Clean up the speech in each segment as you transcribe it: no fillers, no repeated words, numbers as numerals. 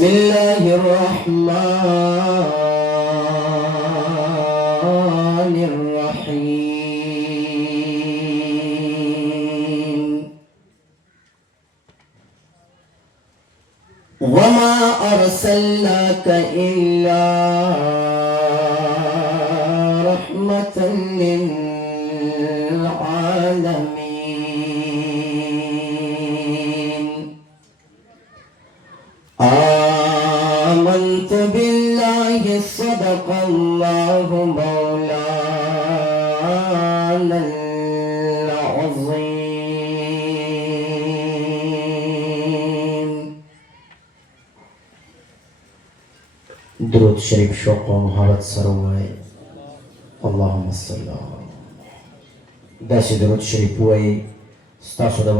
بسم الله الرحمن الرحيم وما أرسلناك إلا رحمة للعالمين آمنت بالله صدق الله مولانا العظيم درود شریف شوق و محبت سروای اللهم صل داسې درود شریف وای ستاسو د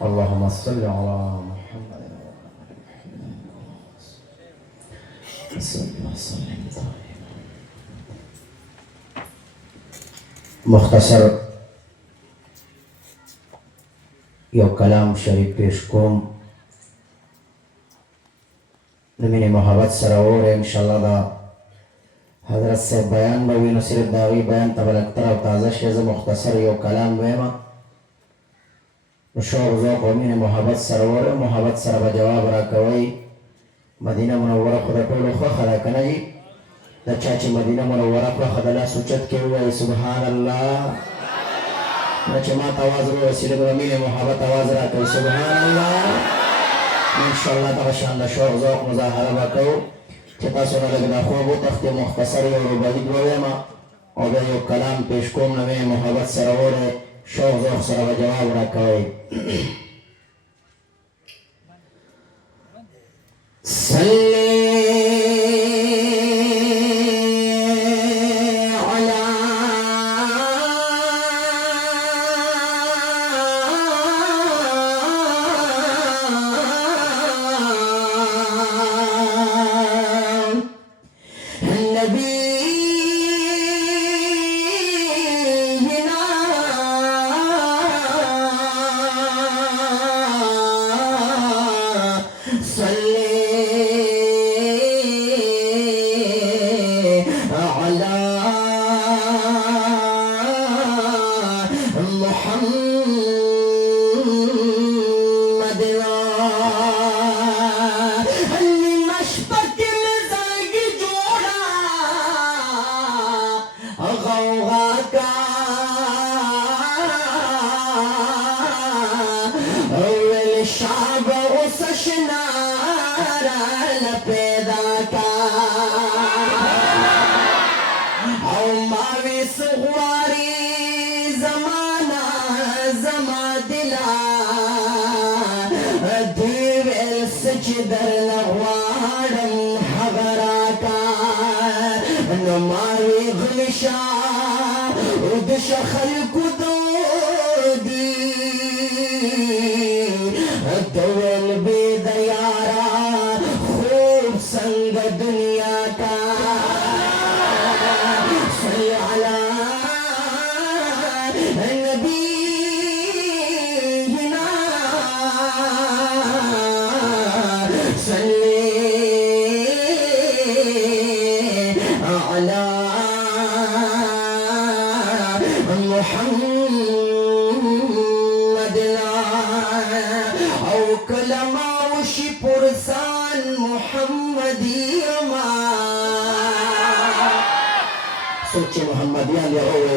اللهم صل على محمد مختصر یو کلام شریف پیش کوم د مینې محبت سره وره ان شاء الله دا حضرت سے بیان به وي نو صرف د هغې بیان ته به لږتر او تازه شي زه مختصر یو کلام وایم نو شوق ذوق او مینې محبت سره وره محبت سره به جواب راکوئ مدینه منوره خو د ټولو خوښه ده که نه جي د چا چې مدینه منوره خوښه د لاس اوچت کې ووایي سبحان الله نو چې ما ته اواز ورسېږي نو د مینې محبت اواز راکوي سبحان الله انشاءالله دغه شان د شوق ذوق مظاهره به کوو چې تاسو نه لږ دا خوب وتښتې مختصر یو رباعي ووایم او بیا یو کلام پیش کوم نو مې محبت سره وره شوق ذوق سره به جواب راکوئ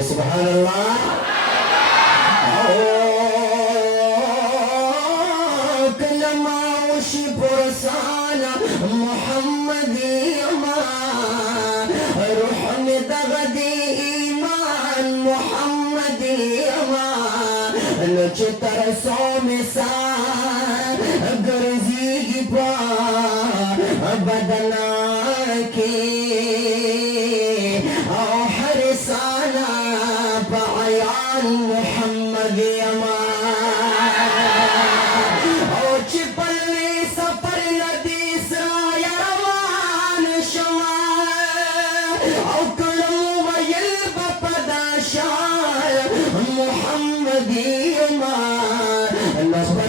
سبحان الله كلما وشي برسالة محمد يما روح مدغدي إيمان محمد يما نجتر صومي سا قرزي با بدناكي محمد يما او چپلوی سفر لدی سرا یروان شما او کلم ویل بپدا شای محمد يما نصبت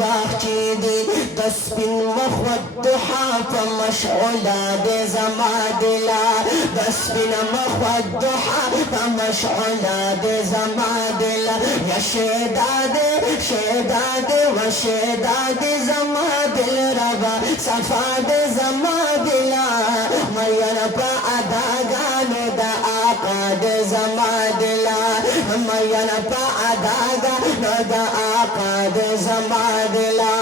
باغچې دي د سپین مخ والضحا په مشعله دی زما دله د سپین مخ والضحا په مشعله دی زما دله یا شیدا دی و شیدا دی زما دل ربا صفا دی زما دله مین په اداګانو د آقا دی زما دله مین په اداګانو د آقا دی زما دله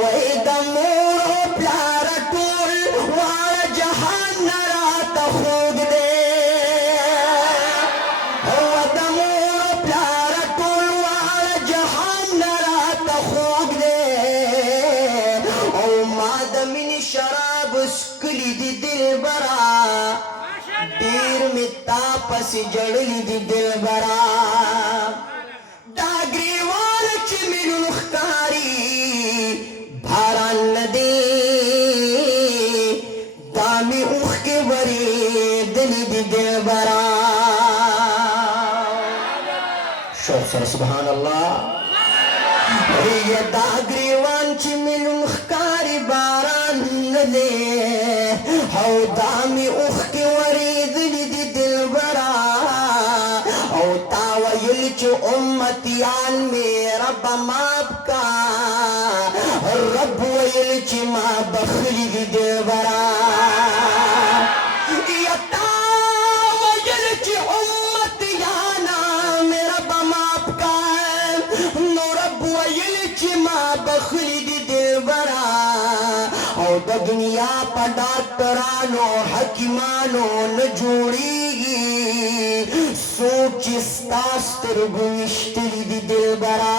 وای د مور او پلار ټول واړه جهان نه راته خوږ دی او د مور او پلار ټول واړه جهان نه راته خوږ دی او ما د مینې شراب څکلي دي دلبره ډېر مې تا پسې جړلي دي دلبره دا ګریوان چې مې نن ښکاري باران نه دی دا مې اوښکې ورېدلي دي دلبره شوق سره سبحان الله دا ګریوان چې مې نن ښکاري باران نه دی او دا مې اوښکې ورېدلي دي دلبره او تا ویل چې امتیان مې رب ماف کا رب ویل چې ما بخلي دي دلبره یا تا ویل چې امتیانا مې رب ماف کا نو رب ویل چې ما بخلي دي دلبره او د دنیا په ډاکټرانو حکیمانو نه جوړیږي څوک چې ستا سترګو ویشتلي دي دلبره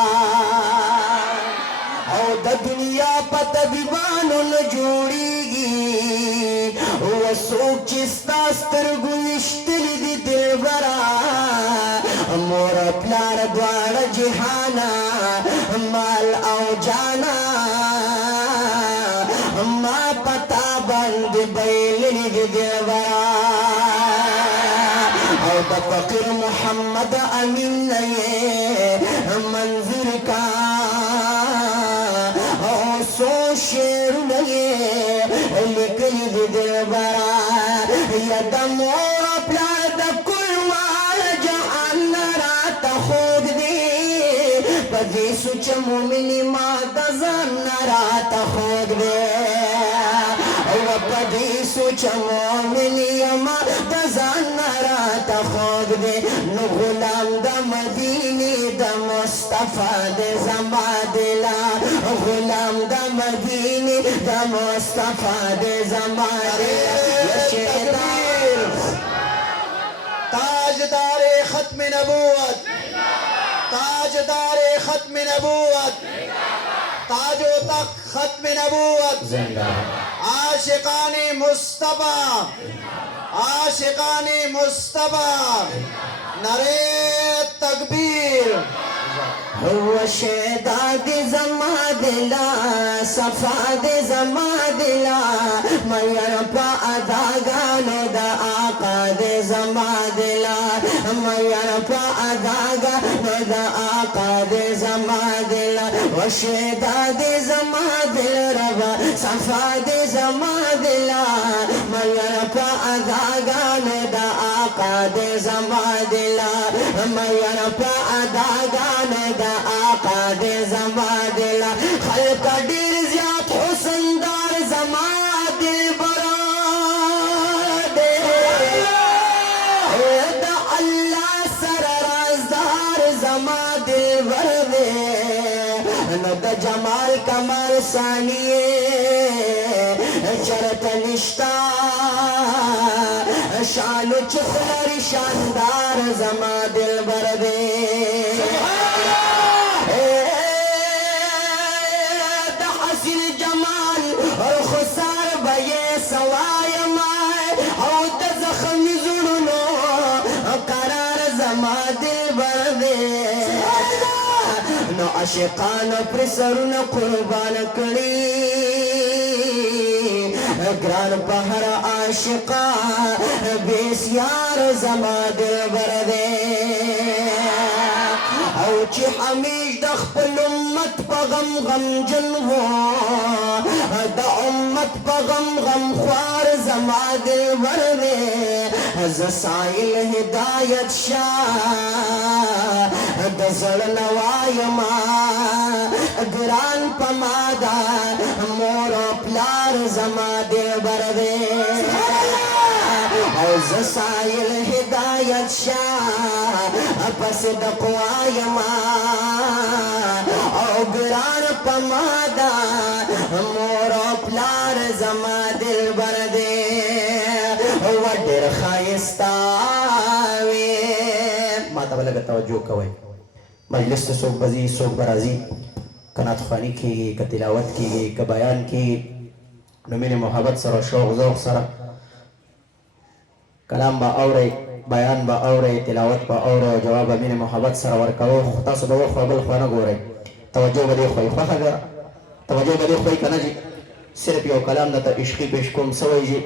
او د دنیا په طبیبانو نه جوړیږي او څوک چې ستا سترګو ویشتلي دي دلبره مور پلار دواړه جهانا مال او جانا ما پتا باندې بیللي دي دلبره او د فقیر محمد امین نه یې منظور کا او څو شعرونه یې لیکلي دي دلبره یا د مور پلار د کل واړه جهان نه راته خوږ دی په دې سوچ مومنې ما د ځان نه راته خوږ دی پدې سوچ مومنې ما د ځان نه راته خوږ دی نو غلام د مدینې د مصطفی د زما دله غلام د مدینې د مصطفی د زما دله تاجدار ختم نبوت تاجدار ختم نبوت تاج و تخت ختم نبوت عاشقان مصطفی عاشقان مصطفی نعرے تکبیر هو شیدا دی زما دلا صفا دی زما دلا میر پا اداگانو دا آقا دی زما دلا میر پا اداگانو دا آقا دی زما دلا و شیدا دی زما دل ربا صفا دی زما دلا میر پا اداگانو دا آقا دی زما دلا میر پا اداگانو دا آقا دے زما دل خلق ډیر زیات حسن دار زما دل برا دے دا اللہ سر رازدار زما دل بر دے نو دا جمال کمال ثانیے چرت نشتا شانو چخلر شاندار زما دل بر دے عاشقان پر سرونه قربان کړي ګران په هر عاشقا بسیار زما دلبر دی او چې همیش د خپل امت په غم غمجن وو د امت په غم غم خوار زما دلبر دی ز سایل هدایت شاه د زړه نه وایما ګران په ما ده مور او پلار زما دلبر دی او ز سایل هدایت شاه پس د قوایما او ګران په ما ده مور او پلار زما دلبر دی و ډېر ښایسته وې ما ته به لږه توجه کوئ مجلس ته څوک به ځي څوک به راځي که نعتخواني کېږي که تلاوت کېږي که بیان کېږي نو مینې محبت سره شوق ذوق سره کلام به اورئ بیان به اورئ تلاوت به اورئ او جواب به مینې محبت سره ورکوئ خو تاسو به وخوا بل خوا نه ګورئ توجه به دې خوئ خوښه ده توجه به دې خوئ که نه جي صرف یو کلام درته عشقي پیش کوم څه وایي جي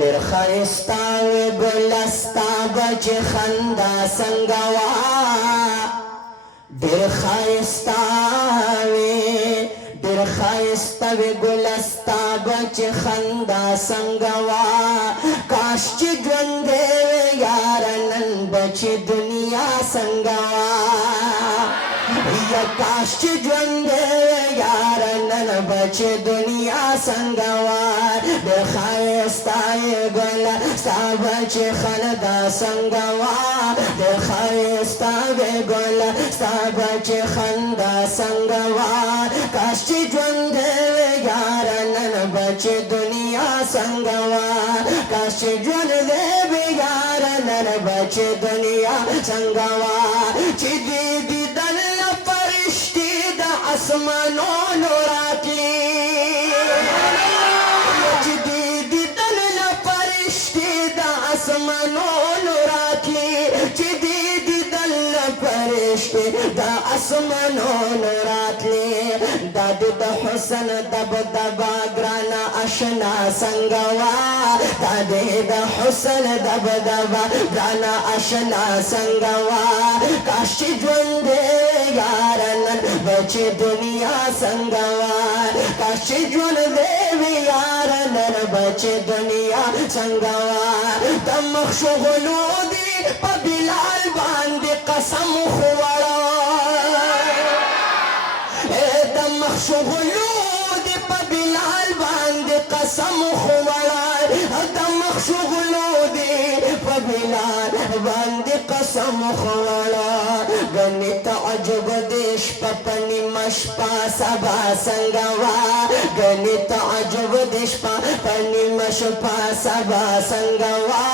ډېر ښایسته وې ګله ستا به چې خندا څنګه وه ډېر ښایسته وې ډېر ښایسته وې ګله ستا به چې خندا څنګه وه کاش چې ژوندی وې یاره نن به چې دنیا څنګه وه یا کاش چې ژوندی وې یاره نن به چې دنیا څنګه وه ډېر ښایسته یې ګله ستا به چې خندا څنګه وه ډېر ښایسته وې ګله ستا به چې خندا څنګه وه کاش چې ژوندی وې یاره نن به چې دنیا څنګه وه کاش چې ژوندی وې یاره نن به چې دنیا څنګه وه چې دې دیدن فرشتي د اسمانونو راتلي چې دې دیدن فرشتي د اسمانونو راتلي چې دې دیدن فرشتي د اسمانونو راتلي دا د حسن دبدبه ګرانه اشنا څنګه وه دا د حسن دبدبه ګرانه اشنا څنګه وه کاش چې ژوندی یاره نن به چې دنیا څنګه وه کاش چې ژوندی وې یاره نن به چې دنیا څنګه وه د مخ شغلو دي په بلال باندې قسم خوړه د مخ شغلو دي په بلال باندې قسم خوړه د مخ شغلو دي په بلال باندې قسم خوړه ګنې تعجب دې شپه په نیمه شپه سبا څنګه وه ګنې تعجب دې شپه په نیمه شپه سبا څنګه وه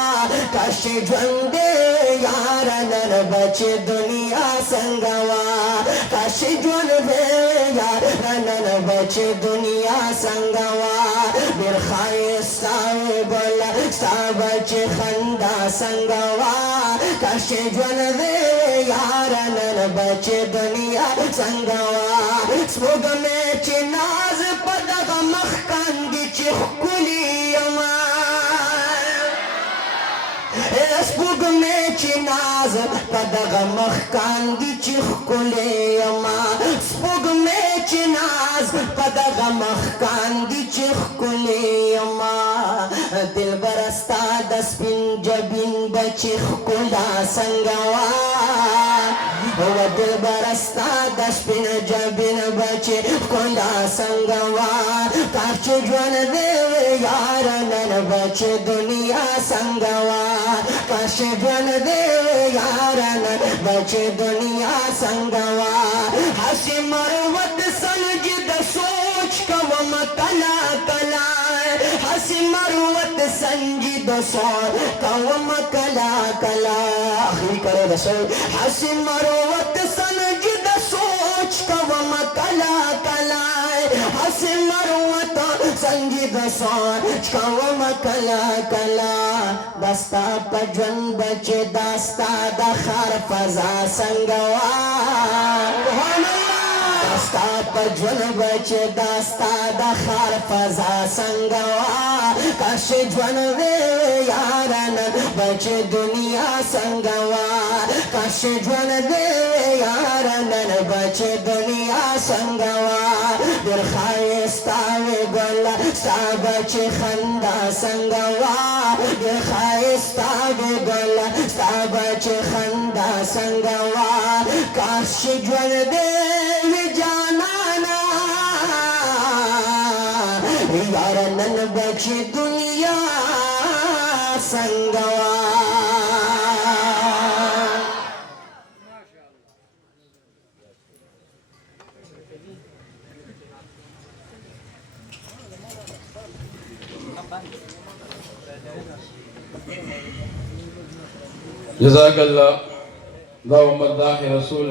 کاش چې ژوندی یاره نن به چې دنیا څنګه وه کاش چې ژوندی یاره نن به چې دنیا څنګه وه ډېر ښایسته وې ګله ستا به چې خندا څنګه وه کاش چې ژوندی یاره نن به چې دنیا څنګه وه سپوږمۍ چې ناز په دغه مخ کاندي چې ښکلي یمه سپوږمۍ چې ناز په دغه مخ کاندي چې ښکلي یمه سپوږمۍ چې ناز په دغه مخ کاندي چې ښکلي یمه دلبره ستا د سپین جبین به چې ښکلا څنګه وه و دلبره ستا د سپین جبین به چې ښکلا څنګه وه کاش چې ژوندی وې یاره نن به چې دنیا څنګه وه کاش چې ژوندی وې یاره نن به چې دنیا څنګه وه هسې مروت سنجد سوچ کوم کله کله هسې مروت سنجد سوچ کوم کله کله آخري کرے د سوچ هسې مروت سنجد سوچ کوم کله کله هسې مروت سنجد سوچ کوم کله کله دستا په ژوند به چې داستا د ښار فضا څنګه وه ستا پجون بچ داستا د خار فضا سنگوا کاش جون وی یاران بچ دنیا سنگوا کاش جون وی یاران بچ دنیا سنگوا در خایستا وی ګل ستا بچ خندا سنگوا در خایستا وی ګل ستا بچ خندا سنگوا کاش جون دې جانانا یار نن بچ دنیا سنگوا جزاک اللہ دا امت داخل رسول